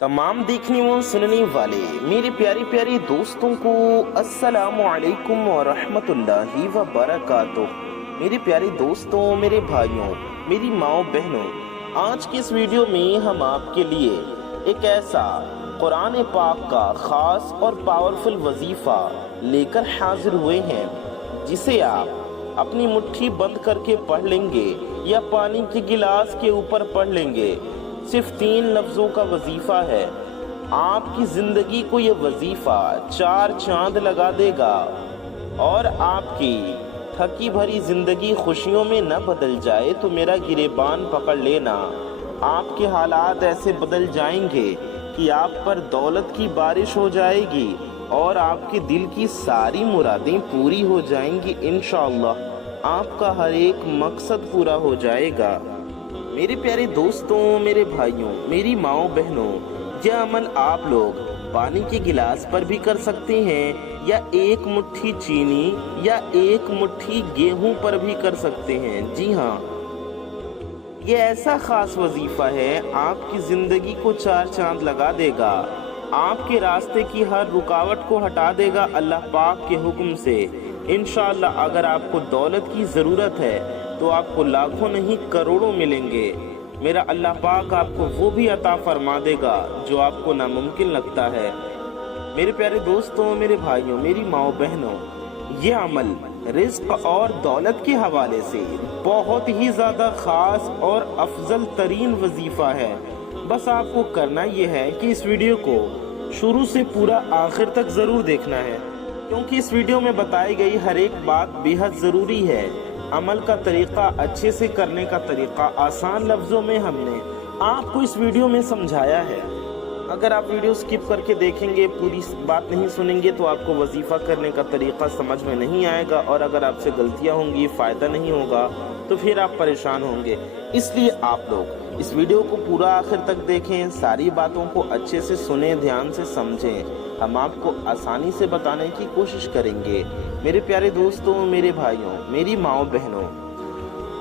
तमाम देखने व सुनने वाले मेरे प्यारे प्यारे दोस्तों को अस्सलामु अलैकुम व रहमतुल्लाहि व बरकातुहू। मेरे प्यारे दोस्तों, मेरे भाइयों, मेरी माओ बहनों, आज की इस वीडियो में हम आपके लिए एक ऐसा कुरान पाक का ख़ास और पावरफुल वजीफ़ा लेकर हाजिर हुए हैं जिसे आप अपनी मुट्ठी बंद करके पढ़ लेंगे या पानी के गिलास के ऊपर पढ़ लेंगे। सिर्फ 3 लफ्ज़ों का वजीफ़ा है। आपकी ज़िंदगी को ये वजीफ़ा 4 चांद लगा देगा और आपकी थकी भरी ज़िंदगी खुशियों में न बदल जाए तो मेरा गिरेबान पकड़ लेना। आपके हालात ऐसे बदल जाएंगे कि आप पर दौलत की बारिश हो जाएगी और आपके दिल की सारी मुरादें पूरी हो जाएंगी। इंशाअल्लाह आपका हर एक मकसद पूरा हो जाएगा। मेरे प्यारे दोस्तों, मेरे भाइयों, मेरी माओ बहनों, यह अमल आप लोग पानी के गिलास पर भी कर सकते हैं या एक मुट्ठी चीनी या एक मुट्ठी गेहूं पर भी कर सकते हैं। जी हाँ, ये ऐसा खास वजीफा है, आपकी जिंदगी को 4 चांद लगा देगा, आपके रास्ते की हर रुकावट को हटा देगा अल्लाह पाक के हुक्म से। इंशाअल्लाह अगर आपको दौलत की ज़रूरत है तो आपको लाखों नहीं करोड़ों मिलेंगे। मेरा अल्लाह पाक आपको वो भी अता फरमा देगा जो आपको नामुमकिन लगता है। मेरे प्यारे दोस्तों, मेरे भाइयों, मेरी माओ बहनों, ये अमल रिज़्क और दौलत के हवाले से बहुत ही ज़्यादा ख़ास और अफजल तरीन वजीफ़ा है। बस आपको करना ये है कि इस वीडियो को शुरू से पूरा आखिर तक ज़रूर देखना है, क्योंकि इस वीडियो में बताई गई हर एक बात बेहद ज़रूरी है। अमल का तरीक़ा, अच्छे से करने का तरीक़ा आसान लफ्ज़ों में हमने आपको इस वीडियो में समझाया है। अगर आप वीडियो स्किप करके देखेंगे, पूरी बात नहीं सुनेंगे तो आपको वजीफ़ा करने का तरीक़ा समझ में नहीं आएगा और अगर आपसे गलतियां होंगी, फ़ायदा नहीं होगा तो फिर आप परेशान होंगे। इसलिए आप लोग इस वीडियो को पूरा आखिर तक देखें, सारी बातों को अच्छे से सुनें, ध्यान से समझें। हम आपको आसानी से बताने की कोशिश करेंगे। मेरे प्यारे दोस्तों, मेरे भाइयों, मेरी माओ बहनों,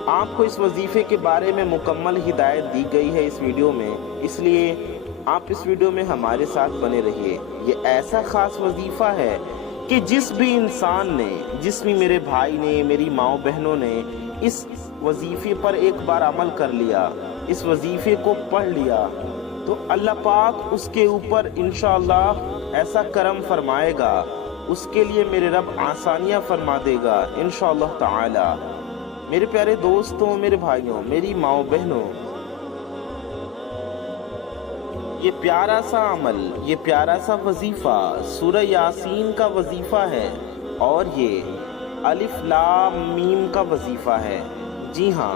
आपको इस वजीफ़े के बारे में मुकम्मल हिदायत दी गई है इस वीडियो में, इसलिए आप इस वीडियो में हमारे साथ बने रहिए। ये ऐसा ख़ास वजीफ़ा है कि जिस भी इंसान ने, जिस भी मेरे भाई ने, मेरी माओ बहनों ने इस वजीफ़े पर एक बार अमल कर लिया, इस वजीफ़े को पढ़ लिया, तो अल्लाह पाक उसके ऊपर इंशाअल्लाह ऐसा करम फरमाएगा, उसके लिए मेरे रब आसानियाँ फरमा देगा इंशाअल्लाह ताला। मेरे प्यारे दोस्तों, मेरे भाइयों, मेरी माओ बहनों, ये प्यारा सा अमल, ये प्यारा सा वजीफ़ा सूरह यासीन का वजीफ़ा है और ये अलिफ लाम मीम का वजीफ़ा है। जी हाँ,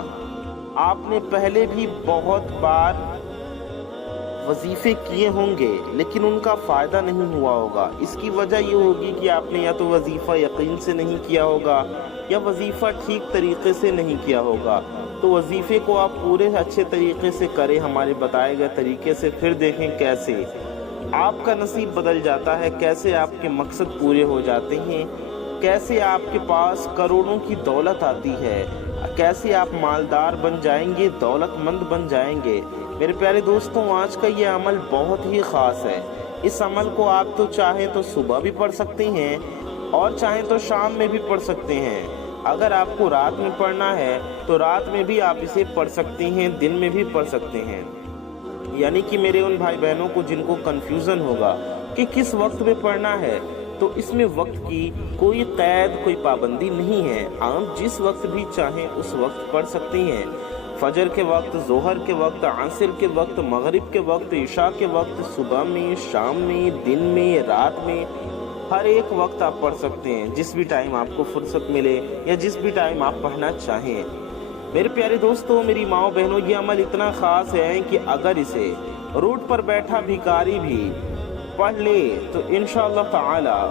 आपने पहले भी बहुत बार वजीफ़े किए होंगे लेकिन उनका फ़ायदा नहीं हुआ होगा। इसकी वजह ये होगी कि आपने या तो वजीफ़ा यकीन से नहीं किया होगा या वजीफ़ा ठीक तरीक़े से नहीं किया होगा। तो वजीफ़े को आप पूरे अच्छे तरीक़े से करें, हमारे बताए गए तरीके से, फिर देखें कैसे आपका नसीब बदल जाता है, कैसे आपके मकसद पूरे हो जाते हैं, कैसे आपके पास करोड़ों की दौलत आती है, कैसे आप मालदार बन जाएंगे, दौलतमंद बन जाएंगे। मेरे प्यारे दोस्तों, आज का ये अमल बहुत ही ख़ास है। इस अमल को आप तो चाहें तो सुबह भी पढ़ सकते हैं और चाहें तो शाम में भी पढ़ सकते हैं। अगर आपको रात में पढ़ना है तो रात में भी आप इसे पढ़ सकते हैं, दिन में भी पढ़ सकते हैं। यानी कि मेरे उन भाई बहनों को जिनको कन्फ्यूज़न होगा कि किस वक्त में पढ़ना है, तो इसमें वक्त की कोई क़ैद, कोई पाबंदी नहीं है। आप जिस वक्त भी चाहें उस वक्त पढ़ सकते हैं। फजर के वक्त, ज़ोहर के वक्त, आसिर के वक्त, मगरिब के वक्त, इशा के वक्त, सुबह में, शाम में, दिन में, रात में, हर एक वक्त आप पढ़ सकते हैं, जिस भी टाइम आपको फुर्सत मिले या जिस भी टाइम आप पढ़ना चाहें। मेरे प्यारे दोस्तों, मेरी माओ बहनों, ये अमल इतना ख़ास है कि अगर इसे रोड पर बैठा भिखारी भी पढ़ ले तो इंशाअल्लाह ताला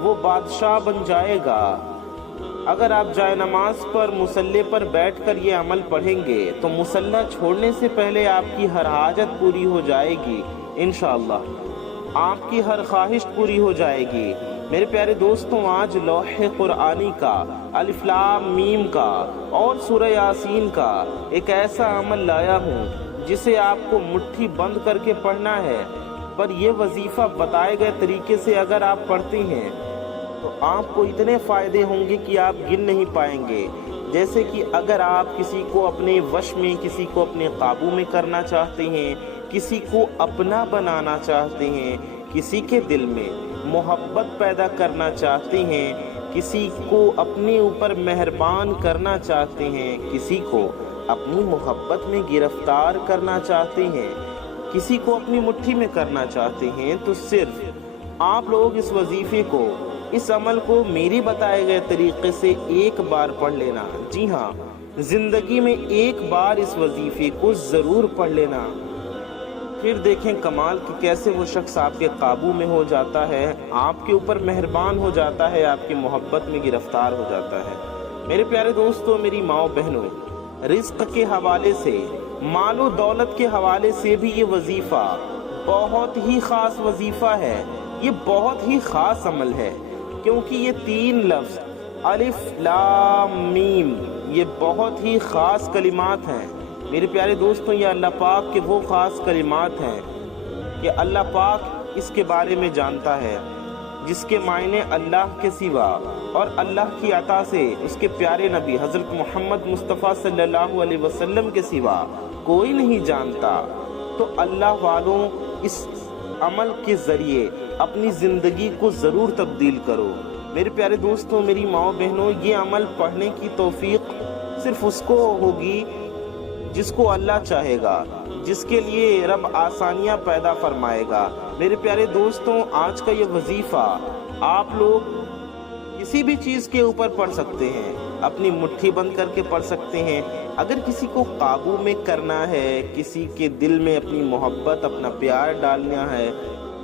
वो बादशाह बन जाएगा। अगर आप जाए नमाज पर मुसल्ले पर बैठकर ये अमल पढ़ेंगे तो मुसल्ला छोड़ने से पहले आपकी हर हाजत पूरी हो जाएगी इंशाअल्लाह, आपकी हर ख्वाहिश पूरी हो जाएगी। मेरे प्यारे दोस्तों, आज लौहे कुरानी का, अलिफ लाम मीम का और सूरह यासीन का एक ऐसा अमल लाया हूँ जिसे आपको मुट्ठी बंद करके पढ़ना है, पर यह वजीफा बताए गए तरीके से अगर आप पढ़ते हैं तो आपको इतने फ़ायदे होंगे कि आप गिन नहीं पाएंगे। जैसे कि अगर आप किसी को अपने वश में, किसी को अपने काबू में करना चाहते हैं, किसी को अपना बनाना चाहते हैं, किसी के दिल में मोहब्बत पैदा करना चाहते हैं, किसी को अपने ऊपर मेहरबान करना चाहते हैं, किसी को अपनी मोहब्बत में गिरफ्तार करना चाहते हैं, किसी को अपनी मुट्ठी में करना चाहते हैं, तो सिर्फ आप लोग इस वजीफे को, इस अमल को मेरे बताए गए तरीके से एक बार पढ़ लेना। जी हाँ, जिंदगी में एक बार इस वजीफे को ज़रूर पढ़ लेना। फिर देखें कमाल कि कैसे वो शख्स आपके काबू में हो जाता है, आपके ऊपर मेहरबान हो जाता है, आपकी मोहब्बत में गिरफ्तार हो जाता है। मेरे प्यारे दोस्तों, मेरी माओ बहनों, रिज़्क़ के हवाले से, मालो दौलत के हवाले से भी ये वजीफ़ा बहुत ही ख़ास वजीफ़ा है। ये बहुत ही ख़ास अमल है, क्योंकि ये 3 लफ्ज़ अलिफ लाम मीम, ये बहुत ही ख़ास कलिमात हैं। मेरे प्यारे दोस्तों, ये अल्लाह पाक के वो ख़ास कलिमात हैं कि अल्लाह पाक इसके बारे में जानता है, जिसके मायने अल्लाह के सिवा और अल्लाह की अता से उसके प्यारे नबी हज़रत मोहम्मद मुस्तफ़ा सल्लल्लाहु अलैहि वसल्लम के सिवा कोई नहीं जानता। तो अल्लाह वालों, इस अमल के ज़रिए अपनी ज़िंदगी को ज़रूर तब्दील करो। मेरे प्यारे दोस्तों, मेरी माओ बहनों, ये अमल पढ़ने की तौफीक सिर्फ उसको होगी जिसको अल्लाह चाहेगा, जिसके लिए रब आसानियाँ पैदा फरमाएगा। मेरे प्यारे दोस्तों, आज का ये वजीफ़ा आप लोग किसी भी चीज़ के ऊपर पढ़ सकते हैं, अपनी मुट्ठी बंद करके पढ़ सकते हैं। अगर किसी को काबू में करना है, किसी के दिल में अपनी मोहब्बत, अपना प्यार डालना है,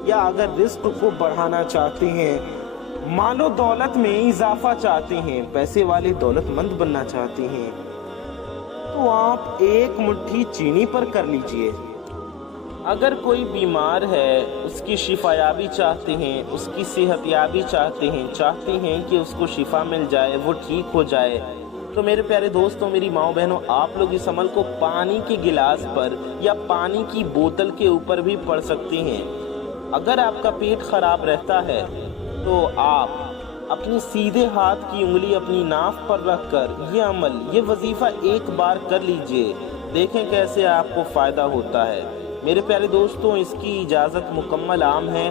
या अगर रिज़्क़ को बढ़ाना चाहते हैं, मालो दौलत में इजाफा चाहते हैं, पैसे वाले दौलतमंद बनना चाहते हैं, तो आप एक मुट्ठी चीनी पर कर लीजिए। अगर कोई बीमार है, उसकी शिफायाबी चाहते हैं, उसकी सेहतयाबी चाहते हैं कि उसको शिफा मिल जाए, वो ठीक हो जाए, तो मेरे प्यारे दोस्तों, मेरी माओ बहनों, आप लोग इस अमल को पानी के गिलास पर या पानी की बोतल के ऊपर भी पढ़ सकते हैं। अगर आपका पेट खराब रहता है तो आप अपनी सीधे हाथ की उंगली अपनी नाक पर रखकर ये अमल, ये वजीफ़ा एक बार कर लीजिए, देखें कैसे आपको फ़ायदा होता है। मेरे प्यारे दोस्तों, इसकी इजाज़त मुकम्मल आम है,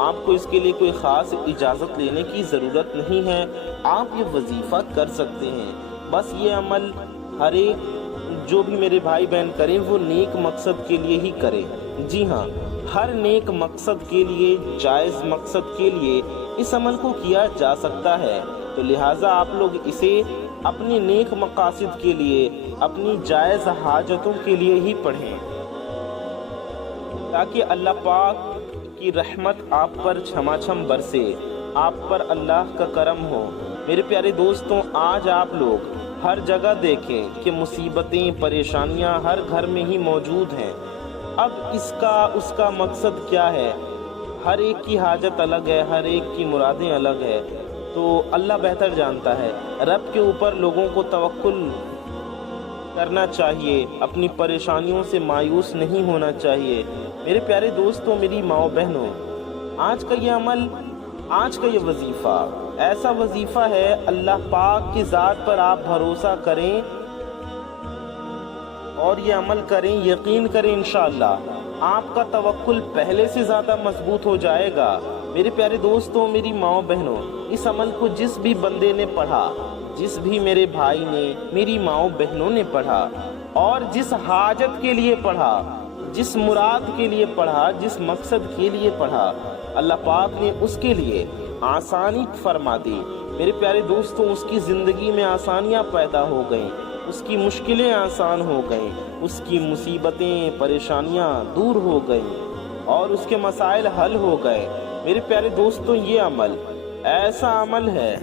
आपको इसके लिए कोई ख़ास इजाज़त लेने की ज़रूरत नहीं है, आप ये वजीफ़ा कर सकते हैं। बस ये अमल हर एक जो भी मेरे भाई बहन करें, वो नेक मकसद के लिए ही करें। जी हाँ, हर नेक मकसद के लिए, जायज़ मकसद के लिए इस अमल को किया जा सकता है। तो लिहाजा आप लोग इसे अपने नेक मकासद के लिए, अपनी जायज़ हाजतों के लिए ही पढ़ें, ताकि अल्लाह पाक की रहमत आप पर छमाछम बरसे, आप पर अल्लाह का करम हो। मेरे प्यारे दोस्तों, आज आप लोग हर जगह देखें कि मुसीबतें, परेशानियां हर घर में ही मौजूद हैं। अब इसका उसका मकसद क्या है? हर एक की हाजत अलग है, हर एक की मुरादें अलग है, तो अल्लाह बेहतर जानता है। रब के ऊपर लोगों को तवक्कुल करना चाहिए, अपनी परेशानियों से मायूस नहीं होना चाहिए। मेरे प्यारे दोस्तों, मेरी माओ बहनों, आज का ये अमल, आज का ये वजीफ़ा ऐसा वजीफ़ा है, अल्लाह पाक की ज़ात पर आप भरोसा करें और ये अमल करें, यकीन करें, इंशाअल्लाह आपका तवक्कुल पहले से ज़्यादा मजबूत हो जाएगा। मेरे प्यारे दोस्तों, मेरी माओ बहनों, इस अमल को जिस भी बंदे ने पढ़ा, जिस भी मेरे भाई ने, मेरी माओ बहनों ने पढ़ा, और जिस हाजत के लिए पढ़ा, जिस मुराद के लिए पढ़ा, जिस मकसद के लिए पढ़ा, अल्लाह पाक ने उसके लिए आसानी फरमा दी। मेरे प्यारे दोस्तों, उसकी ज़िंदगी में आसानियाँ पैदा हो गईं, उसकी मुश्किलें आसान हो गईं, उसकी मुसीबतें, परेशानियाँ दूर हो गईं और उसके मसाइल हल हो गए। मेरे प्यारे दोस्तों, ये अमल ऐसा अमल है,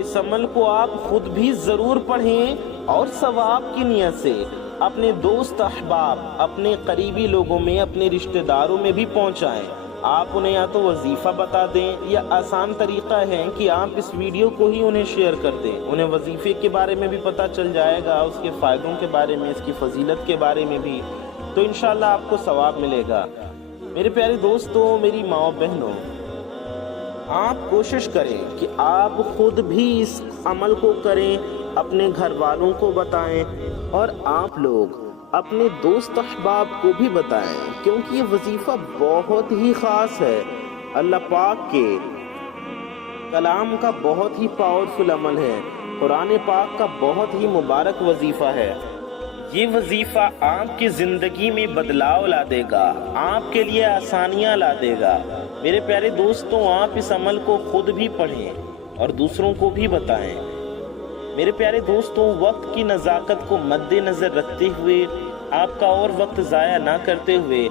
इस अमल को आप खुद भी ज़रूर पढ़ें और सवाब की नियत से अपने दोस्त, अहबाब, अपने करीबी लोगों में, अपने रिश्तेदारों में भी पहुँचाएँ। آپ انہیں یا تو وظیفہ بتا دیں یا آسان طریقہ ہے کہ آپ اس ویڈیو کو ہی انہیں شیئر کر دیں. انہیں وظیفے کے بارے میں بھی پتہ چل جائے گا، اس کے فائدوں کے بارے میں، اس کی فضیلت کے بارے میں بھی، تو انشاءاللہ آپ کو ثواب ملے گا. میرے پیارے دوستوں، میری ماں بہنوں، آپ کوشش کریں کہ آپ خود بھی اس عمل کو کریں، اپنے گھر والوں کو بتائیں اور آپ لوگ اپنے دوست احباب کو بھی بتائیں، کیونکہ یہ وظیفہ بہت ہی خاص ہے. اللہ پاک کے کلام کا بہت ہی پاورفل عمل ہے، قرآن پاک کا بہت ہی مبارک وظیفہ ہے. یہ وظیفہ آپ کی زندگی میں بدلاؤ لا دے گا، آپ کے لیے آسانیاں لا دے گا. میرے پیارے دوستوں، آپ اس عمل کو خود بھی پڑھیں اور دوسروں کو بھی بتائیں. میرے پیارے دوستوں، وقت کی نزاکت کو مد نظر رکھتے ہوئے، آپ کا اور وقت ضائع نہ کرتے ہوئے،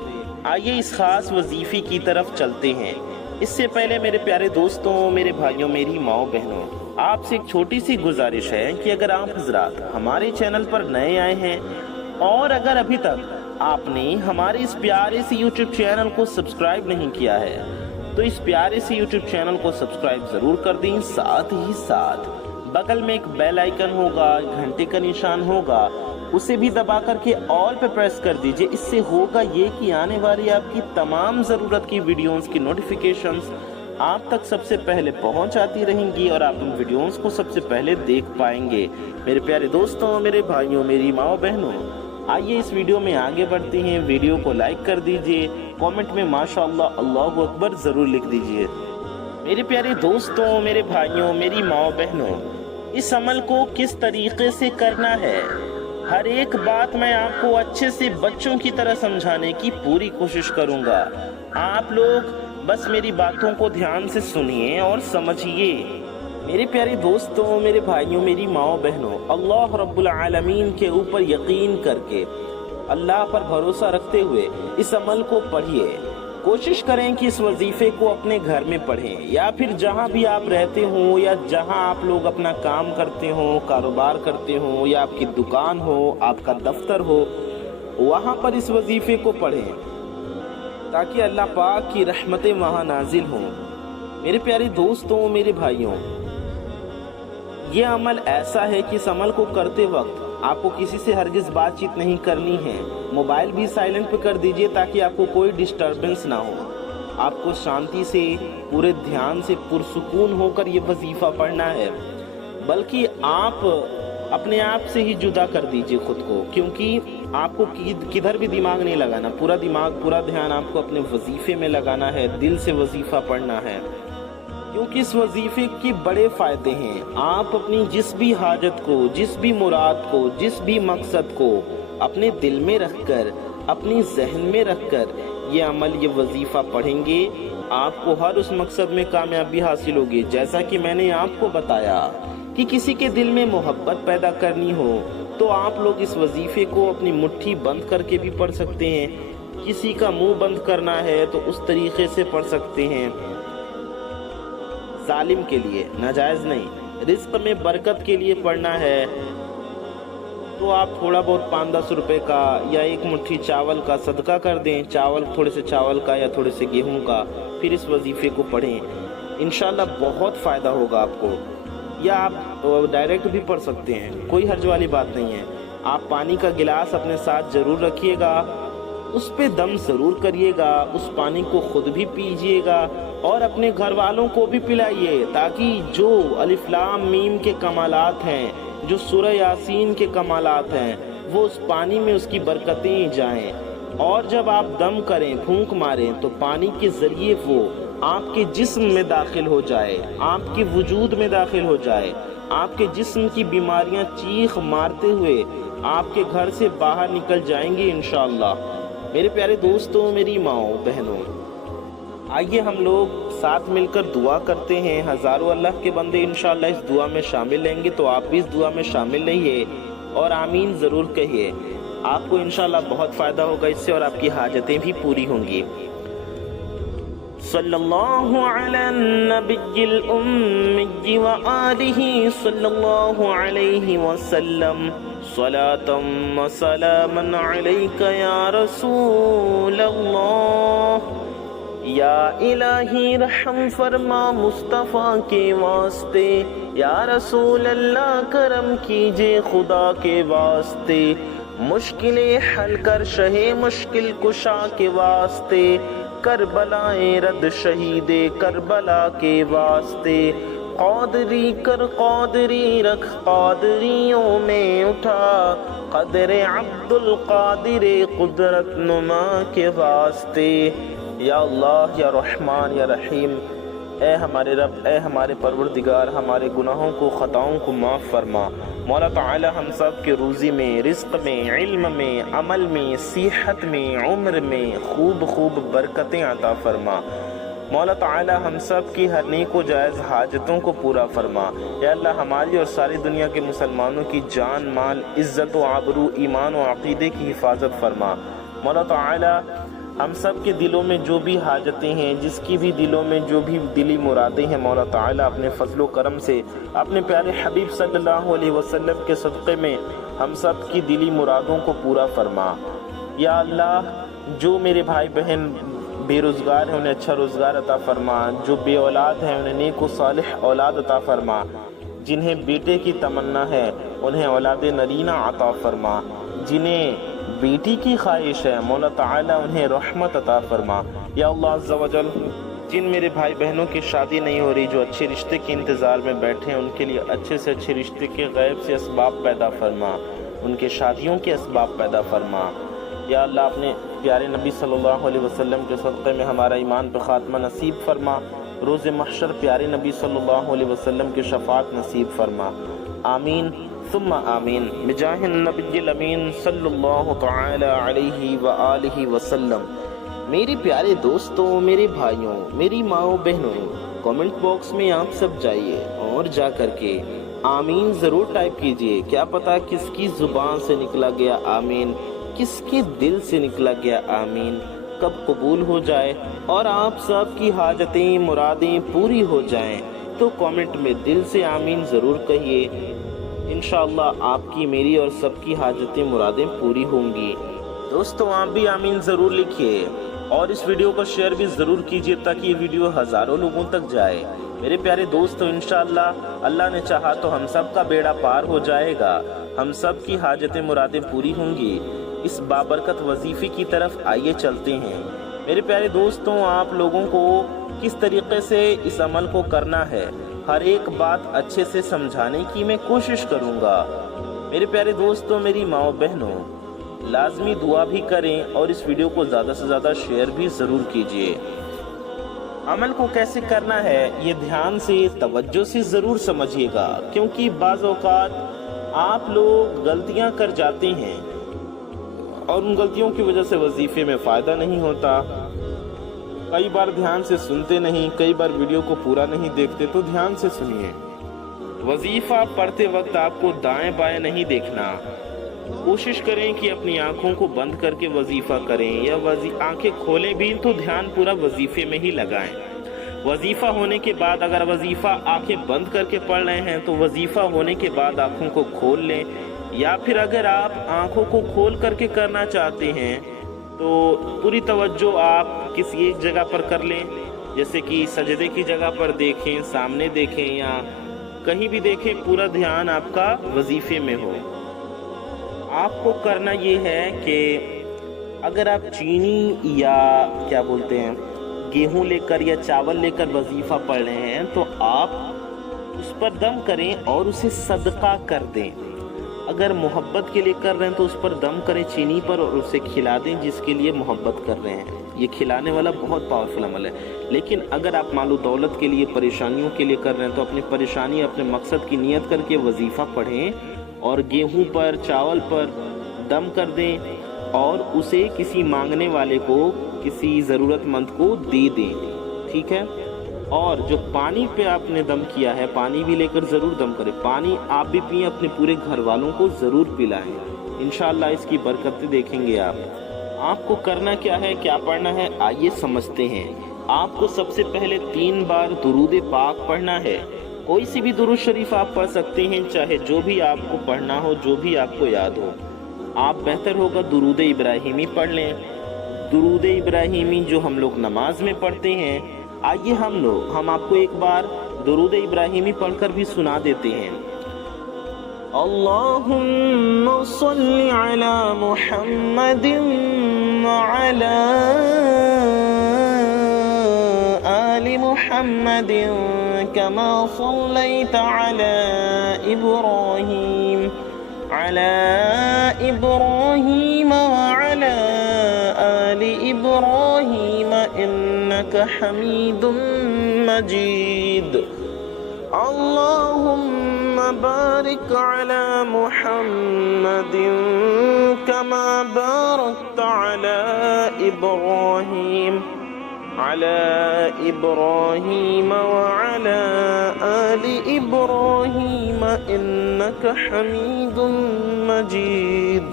آئیے اس خاص وظیفے کی طرف چلتے ہیں. اس سے پہلے میرے پیارے دوستوں، میرے بھائیوں، میری ماؤں بہنوں، آپ سے ایک چھوٹی سی گزارش ہے کہ اگر آپ حضرات ہمارے چینل پر نئے آئے ہیں اور اگر ابھی تک آپ نے ہمارے اس پیارے سے یوٹیوب چینل کو سبسکرائب نہیں کیا ہے تو اس پیارے سے یوٹیوب چینل کو سبسکرائب ضرور کر دیں. ساتھ ہی ساتھ بغل میں ایک بیل آئیکن ہوگا، گھنٹے کا نشان ہوگا، اسے بھی دبا کر کے آل پہ پریس کر دیجئے. اس سے ہوگا یہ کہ آنے والی آپ کی تمام ضرورت کی ویڈیوز کی نوٹیفیکیشنز آپ تک سب سے پہلے پہنچ آتی رہیں گی اور آپ ان ویڈیوز کو سب سے پہلے دیکھ پائیں گے. میرے پیارے دوستوں، میرے بھائیوں، میری ماں بہنوں، آئیے اس ویڈیو میں آگے بڑھتے ہیں. ویڈیو کو لائک کر دیجئے، کومنٹ میں ماشاءاللہ اللہ اکبر ضرور لکھ دیجئے. میرے پیارے دوستوں، میرے بھائیوں، میری ماں بہنوں، اس عمل کو کس طریقے سے کرنا ہے، ہر ایک بات میں آپ کو اچھے سے بچوں کی طرح سمجھانے کی پوری کوشش کروں گا. آپ لوگ بس میری باتوں کو دھیان سے سنیے اور سمجھیے. میرے پیارے دوستوں، میرے بھائیوں، میری ماں بہنوں، اللہ رب العالمین کے اوپر یقین کر کے، اللہ پر بھروسہ رکھتے ہوئے اس عمل کو پڑھیے. کوشش کریں کہ اس وظیفے کو اپنے گھر میں پڑھیں یا پھر جہاں بھی آپ رہتے ہوں یا جہاں آپ لوگ اپنا کام کرتے ہوں، کاروبار کرتے ہوں، یا آپ کی دکان ہو، آپ کا دفتر ہو، وہاں پر اس وظیفے کو پڑھیں تاکہ اللہ پاک کی رحمتیں وہاں نازل ہوں. میرے پیارے دوستوں، میرے بھائیوں، یہ عمل ایسا ہے کہ اس عمل کو کرتے وقت آپ کو کسی سے ہرگز بات چیت نہیں کرنی ہے. موبائل بھی سائلنٹ پہ کر دیجئے تاکہ آپ کو کوئی ڈسٹربنس نہ ہو. آپ کو شانتی سے، پورے دھیان سے، پرسکون ہو کر یہ وظیفہ پڑھنا ہے. بلکہ آپ اپنے آپ سے ہی جدا کر دیجئے خود کو، کیونکہ آپ کو کدھر بھی دماغ نہیں لگانا. پورا دماغ، پورا دھیان آپ کو اپنے وظیفے میں لگانا ہے، دل سے وظیفہ پڑھنا ہے، کیونکہ اس وظیفے کے بڑے فائدے ہیں. آپ اپنی جس بھی حاجت کو، جس بھی مراد کو، جس بھی مقصد کو اپنے دل میں رکھ کر، اپنی ذہن میں رکھ کر یہ عمل، یہ وظیفہ پڑھیں گے، آپ کو ہر اس مقصد میں کامیابی حاصل ہوگی. جیسا کہ میں نے آپ کو بتایا کہ کسی کے دل میں محبت پیدا کرنی ہو تو آپ لوگ اس وظیفے کو اپنی مٹھی بند کر کے بھی پڑھ سکتے ہیں. کسی کا منہ بند کرنا ہے تو اس طریقے سے پڑھ سکتے ہیں. ظالم کے لیے ناجائز نہیں. رزق میں برکت کے لیے پڑھنا ہے تو آپ تھوڑا بہت 5-10 روپے کا یا ایک مٹھی چاول کا صدقہ کر دیں. تھوڑے سے چاول کا یا تھوڑے سے گیہوں کا، پھر اس وظیفے کو پڑھیں. انشاءاللہ بہت فائدہ ہوگا آپ کو. یا آپ ڈائریکٹ بھی پڑھ سکتے ہیں، کوئی حرج والی بات نہیں ہے. آپ پانی کا گلاس اپنے ساتھ ضرور رکھیے گا، اس پہ دم ضرور کریے گا، اس پانی کو خود بھی پیجیے گا اور اپنے گھر والوں کو بھی پلائیے، تاکہ جو الف لام میم کے کمالات ہیں، جو سورہ یاسین کے کمالات ہیں، وہ اس پانی میں اس کی برکتیں جائیں. اور جب آپ دم کریں، پھونک ماریں، تو پانی کے ذریعے وہ آپ کے جسم میں داخل ہو جائے، آپ کے وجود میں داخل ہو جائے. آپ کے جسم کی بیماریاں چیخ مارتے ہوئے آپ کے گھر سے باہر نکل جائیں گی انشاءاللہ. میرے پیارے دوستوں، میری ماؤں بہنوں، آئیے ہم لوگ ساتھ مل کر دعا کرتے ہیں. ہزاروں اللہ کے بندے انشاءاللہ اس دعا میں شامل رہیں گے، تو آپ بھی اس دعا میں شامل رہیے اور آمین ضرور کہیے. آپ کو انشاءاللہ بہت فائدہ ہوگا اس سے اور آپ کی حاجتیں بھی پوری ہوں گی. صلی اللہ علی النبی الأمی وآلہ صلی اللہ علیہ وسلم. صلاة و سلاما علیک یا رسول اللہ یا الہی رحم فرما مصطفیٰ کے واسطے، یا رسول اللہ کرم کیجے خدا کے واسطے، مشکلیں حل کر شہ مشکل کشا کے واسطے، کربلائے رد شہید کربلا کے واسطے، قادری کر قادری رکھ قادریوں میں اٹھا، قدر عبد القادر قدرت نما کے واسطے۔ یا اللہ یا رحمان یا رحیم، اے ہمارے رب، اے ہمارے پروردگار، ہمارے گناہوں کو خطاؤں کو معاف فرما۔ مولا تعالی ہم سب کے روزی میں، رزق میں، علم میں، عمل میں، صحت میں، عمر میں خوب برکتیں عطا فرما۔ مولا تعالی ہم سب کی ہر نیک و جائز حاجتوں کو پورا فرما۔ یا اللہ ہماری اور ساری دنیا کے مسلمانوں کی جان، مال، عزت و آبرو، ایمان و عقیدے کی حفاظت فرما۔ مولا تعالی ہم سب کے دلوں میں جو بھی حاجتیں ہیں، جس کی بھی دلوں میں جو بھی دلی مرادیں ہیں، مولا تعالی اپنے فضل و کرم سے، اپنے پیارے حبیب صلی اللہ علیہ وسلم کے صدقے میں ہم سب کی دلی مرادوں کو پورا فرما۔ یا اللہ جو میرے بھائی بہن بے روزگار ہیں انہیں اچھا روزگار عطا فرما، جو بے اولاد ہیں انہیں نیک و صالح اولاد عطا فرما، جنہیں بیٹے کی تمنا ہے انہیں اولاد نرینہ عطا فرما، جنہیں بیٹی کی خواہش ہے مولا تعالی انہیں رحمت عطا فرما۔ یا اللہ عز و جل جن میرے بھائی بہنوں کی شادی نہیں ہو رہی، جو اچھے رشتے کے انتظار میں بیٹھے ہیں، ان کے لیے اچھے سے اچھے رشتے کے غیب سے اسباب پیدا فرما، ان کے شادیوں کے اسباب پیدا فرما۔ یا اللہ اپنے پیارے نبی صلی اللہ علیہ وسلم کے صدقے میں ہمارا ایمان پہ خاتمہ نصیب فرما، روز محشر پیارے نبی صلی اللہ علیہ وسلم کی شفاعت نصیب فرما۔ آمین ثم آمین بجاہ النبی الامین صلی اللہ تعالی علیہ وآلہ وسلم۔ میرے پیارے دوستوں، میرے بھائیوں، میری ماؤں بہنوں، کامنٹ باکس میں آپ سب جائیے اور جا کر کے آمین ضرور ٹائپ کیجئے۔ کیا پتا کس کی زبان سے نکلا گیا آمین، کس کے دل سے نکلا گیا آمین، کب قبول ہو جائے اور آپ سب کی حاجتیں مرادیں پوری ہو جائیں، تو کامنٹ میں دل سے آمین ضرور کہیے۔ انشاءاللہ آپ کی، میری اور سب کی حاجتیں مرادیں پوری ہوں گی۔ دوستوں آپ بھی آمین ضرور لکھیے اور اس ویڈیو کو شیئر بھی ضرور کیجیے تاکہ یہ ویڈیو ہزاروں لوگوں تک جائے۔ میرے پیارے دوستوں انشاءاللہ اللہ نے چاہا تو ہم سب کا بیڑا پار ہو جائے گا، ہم سب کی حاجتیں مرادیں پوری ہوں گی۔ اس بابرکت وظیفے کی طرف آئیے چلتے ہیں۔ میرے پیارے دوستوں آپ لوگوں کو کس طریقے سے اس عمل کو کرنا ہے، ہر ایک بات اچھے سے سمجھانے کی میں کوشش کروں گا۔ میرے پیارے دوستوں، میری ماؤں بہنوں، لازمی دعا بھی کریں اور اس ویڈیو کو زیادہ سے زیادہ شیئر بھی ضرور کیجیے۔ عمل کو کیسے کرنا ہے یہ دھیان سے، توجہ سے ضرور سمجھیے گا، کیونکہ بعض اوقات آپ لوگ غلطیاں کر جاتے ہیں اور ان غلطیوں کی وجہ سے وظیفے میں فائدہ نہیں ہوتا۔ کئی بار دھیان سے سنتے نہیں، کئی بار ویڈیو کو پورا نہیں دیکھتے، تو دھیان سے سنیے۔ وظیفہ پڑھتے وقت آپ کو دائیں بائیں نہیں دیکھنا، کوشش کریں کہ اپنی آنکھوں کو بند کر کے وظیفہ کریں، یا آنکھیں کھولیں بھی تو دھیان پورا وظیفے میں ہی لگائیں۔ وظیفہ ہونے کے بعد اگر وظیفہ آنکھیں بند کر کے پڑھ رہے ہیں تو وظیفہ ہونے کے بعد آنکھوں کو کھول لیں، یا پھر اگر آپ آنکھوں کو کھول کر کے کرنا چاہتے ہیں تو پوری توجہ آپ کسی ایک جگہ پر کر لیں، جیسے کہ سجدے کی جگہ پر دیکھیں، سامنے دیکھیں یا کہیں بھی دیکھیں، پورا دھیان آپ کا وظیفے میں ہو۔ آپ کو کرنا یہ ہے کہ اگر آپ چینی یا کیا بولتے ہیں گیہوں لے کر یا چاول لے کر وظیفہ پڑھ رہے ہیں تو آپ اس پر دم کریں اور اسے صدقہ کر دیں۔ اگر محبت کے لیے کر رہے ہیں تو اس پر دم کریں چینی پر اور اسے کھلا دیں جس کے لیے محبت کر رہے ہیں۔ یہ کھلانے والا بہت پاورفل عمل ہے۔ لیکن اگر آپ مال و دولت کے لیے، پریشانیوں کے لیے کر رہے ہیں تو اپنی پریشانی، اپنے مقصد کی نیت کر کے وظیفہ پڑھیں اور گیہوں پر، چاول پر دم کر دیں اور اسے کسی مانگنے والے کو، کسی ضرورت مند کو دے دیں، ٹھیک ہے؟ اور جو پانی پہ آپ نے دم کیا ہے، پانی بھی لے کر ضرور دم کریں، پانی آپ بھی پئیں، اپنے پورے گھر والوں کو ضرور پلائیں، انشاءاللہ اس کی برکتیں دیکھیں گے آپ۔ آپ کو کرنا کیا ہے، کیا پڑھنا ہے، آئیے سمجھتے ہیں۔ آپ کو سب سے پہلے 3 بار درود پاک پڑھنا ہے۔ کوئی سی بھی درود شریف آپ پڑھ سکتے ہیں، چاہے جو بھی آپ کو پڑھنا ہو، جو بھی آپ کو یاد ہو۔ آپ بہتر ہوگا درود ابراہیمی پڑھ لیں، दुरूद इब्राहिमी जो हम लोग नमाज में पढ़ते हैं, आइए हम आपको एक बार दुरूद इब्राहिमी पढ़कर भी सुना देते हैं। अल्लाहुम्मा सल्ली अला मुहम्मदिन व अला आलि मुहम्मदिन कमा सल्लैता अला इब्राहीम व अला आलि इब्राहीम इन्नका हमीदुम मजीद। अल्लाहुम्मा बारिक अला मुहम्मदिन कमा बारकता अला इब्राहीम व अला आलि इब्राहीम इन्नका हमीदुम मजीद।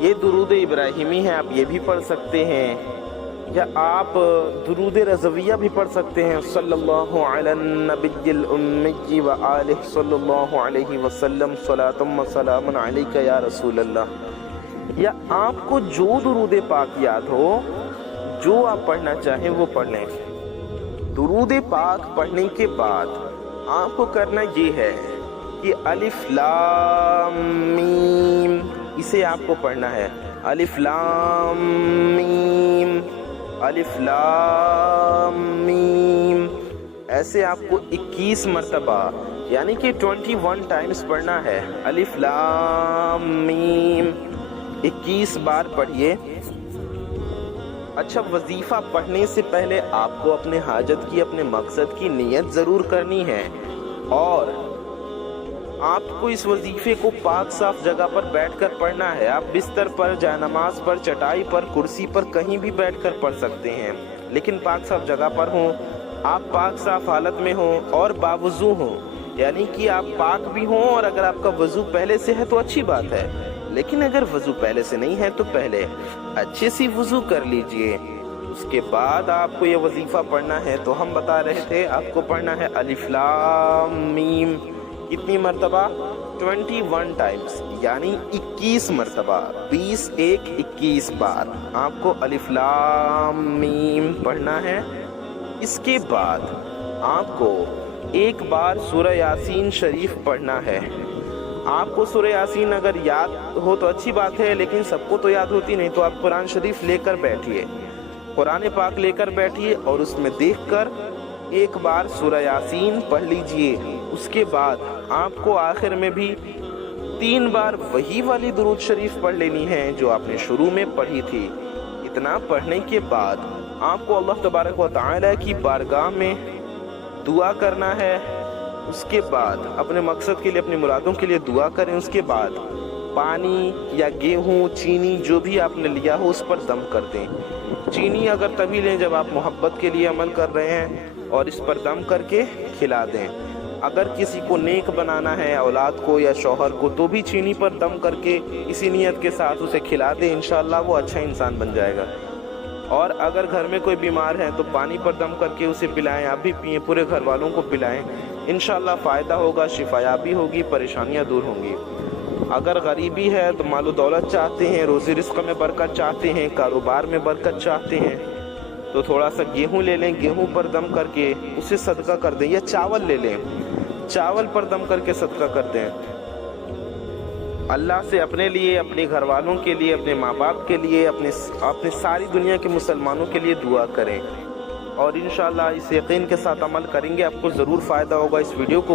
ये दुरूद इब्राहिमी है, आप ये भी पढ़ सकते हैं, या आप दुरूद रज़विया भी पढ़ सकते हैं। सल्लल्लाहु अला नबिय्यिल उम्मी व आलिहि सल्लल्लाहु अलैहि वसल्लम सलातुम व सलामुन अलैका या रसूल अल्लाह। या आपको जो दुरूद पाक याद हो, जो आप पढ़ना चाहें वो पढ़ लें। दुरूद पाक पढ़ने के बाद आपको करना ये है कि अलिफ लाम मीम, इसे आपको पढ़ना है। अलिफ लाम मीम, अलिफ लाम मीम, ऐसे आपको 21 मरतबा यानी कि 21 टाइम्स पढ़ना है। अलिफ लाम मीम 21 बार पढ़िए। अच्छा, वजीफा पढ़ने से पहले आपको अपने हाजत की, अपने मकसद की नियत ज़रूर करनी है, और आपको इस वजीफे को पाक साफ जगह पर बैठकर पढ़ना है। आप बिस्तर पर, जायनमाज पर, चटाई पर, कुर्सी पर कहीं भी बैठकर पढ़ सकते हैं, लेकिन पाक साफ जगह पर हों, आप पाक साफ हालत में हों और बावुज़ू हों, यानी कि आप पाक भी हों, और अगर आपका वज़ू पहले से है तो अच्छी बात है, लेकिन अगर वज़ू पहले से नहीं है तो पहले अच्छे से वज़ू कर लीजिए। उसके बाद आपको ये वजीफा पढ़ना है। तो हम बता रहे थे आपको पढ़ना है अलिफ लाम मीम, कितनी मरतबा? 21 टाइम्स, यानी 21 मरतबा, 20 1 21 बार आपको अलिफ लाम मीम पढ़ना है। इसके बाद आपको एक बार सूरह यासीन शरीफ पढ़ना है। आपको सूरह यासीन अगर याद हो तो अच्छी बात है, लेकिन सबको तो याद होती नहीं, तो आप कुरान शरीफ लेकर बैठिए, कुरान पाक लेकर बैठिए और उसमें देखकर एक बार सूरह यासीन पढ़ लीजिए। उसके बाद आपको आखिर में भी 3 बार वही वाली दुरूद शरीफ पढ़ लेनी है जो आपने शुरू में पढ़ी थी। इतना पढ़ने के बाद आपको अल्लाह तबारक व तआला की बारगाह में दुआ करना है। उसके बाद अपने मकसद के लिए, अपनी मुरादों के लिए दुआ करें। उसके बाद पानी या गेहूं, चीनी जो भी आपने लिया हो उस पर दम कर दें। चीनी अगर तभी लें जब आप मोहब्बत के लिए अमल कर रहे हैं, और इस पर दम करके खिला दें। अगर किसी को नेक बनाना है, औलाद को या शौहर को, तो भी चीनी पर दम करके इसी नियत के साथ उसे खिला दें, इंशाअल्लाह वो अच्छा इंसान बन जाएगा। और अगर घर में कोई बीमार है तो पानी पर दम करके उसे पिलाएं, आप भी पिएं, पूरे घर वालों को पिलाएं, इंशाअल्लाह फ़ायदा होगा, शिफायाबी होगी, परेशानियां दूर होंगी। अगर गरीबी है तो मालो दौलत चाहते हैं, रोज़ी रिस्क में बरकत चाहते हैं, कारोबार में बरकत चाहते हैं, तो थोड़ा सा गेहूं ले लें, गेहूं पर दम करके उसे सदका कर दें, या चावल ले लें, चावल पर दम करके सदका कर दें। अल्लाह से अपने लिए, अपने घर वालों के लिए, अपने माँ बाप के लिए, अपने सारी दुनिया के मुसलमानों के लिए दुआ करें, और इंशाअल्लाह इस यकीन के साथ अमल करेंगे, आपको ज़रूर फ़ायदा होगा। इस वीडियो को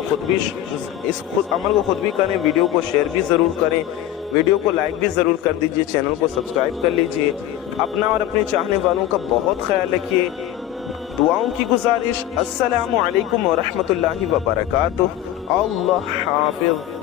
अमल को खुद भी करें, वीडियो को शेयर भी ज़रूर करें, वीडियो को लाइक भी ज़रूर कर दीजिए, चैनल को सब्सक्राइब कर लीजिए। अपना और अपने चाहने वालों का बहुत ख्याल रखिए। दुआओं की गुजारिश। अस्सलामु अलैकुम व रहमतुल्लाहि व बरकातुहू। अल्लाह हाफ़िज़।